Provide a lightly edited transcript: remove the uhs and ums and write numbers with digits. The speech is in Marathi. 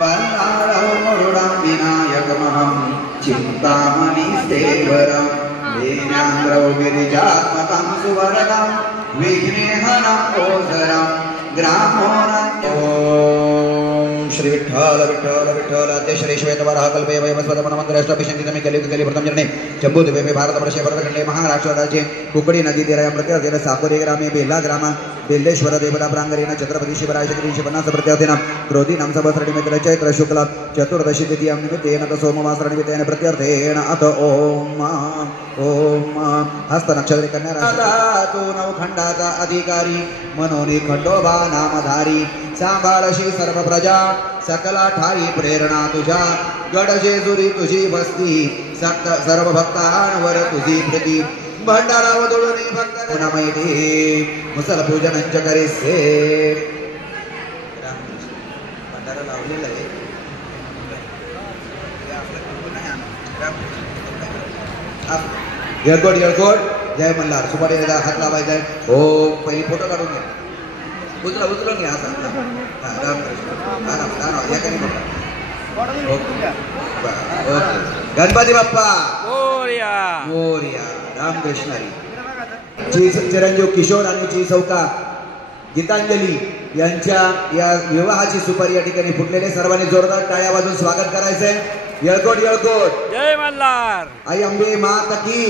बल्लाळं विनायकमहं चिन्तामणि सेवरं वीर्यान्द्रौ गिरिजात्मकं सुवरदं विघ्नेहनं गोचरं ग्रामोऽनन्यो श्री विठ्ठल विठ्ठल विठ्ठल अद्य श्री श्वेतवराह कल्पे वयमस्वतमनमंगलाष्टाभिषेकितमे कलियुगकलि जन्मे जम्बूद्वीपे भारतवर्षे भरतखण्डे महाराष्ट्रराज्ये कुक्कुडी नदीतीरायां प्रत्यर्थिन साकोरी ग्रामे बेल्ला ग्राम बेल्लेश्वर देवता प्रांगणेन छत्रपति शिवराय 350 प्रत्यर्थिन क्रोधीनां संवत्सरनिमित्ते चैत्र शुक्ल चतुर्दशी तिथियां निमित्तेन सोमवासरनिमित्तेन प्रत्यर्थेन अथ ओम हस्त नक्षत्री कन्या राशी नवखंडाचा अधिकारी मनोनी खंडोबा नामधारी सांभाळशी सर्व प्रजा सकला ठाई प्रेरणा तुझ्या गडजेजुरी तुझी बसती सक्त सर्व भक्तांवर तुझी प्रीती भंडारा वदळुनी भक्त गुणमयी मुसल पूजनंच करीसे भंडारा लावलेला आहे येळकोट येळकोट जय मल्हार सुपारी हात लावायचा आहे हो पहिली फोटो काढून घ्या उचलून घ्या गणपती बाप्पा मोरया मोरया रामकृष्ण हरी चिरंजीव किशोर आणि ची सौका गीतांजली यांच्या या विवाहाची सुपारी या ठिकाणी फुटलेले सर्वांनी जोरदार टाळ्या वाजवून स्वागत करायचंय येळकोट येळकोट जय मल्हार आई अंबे माता की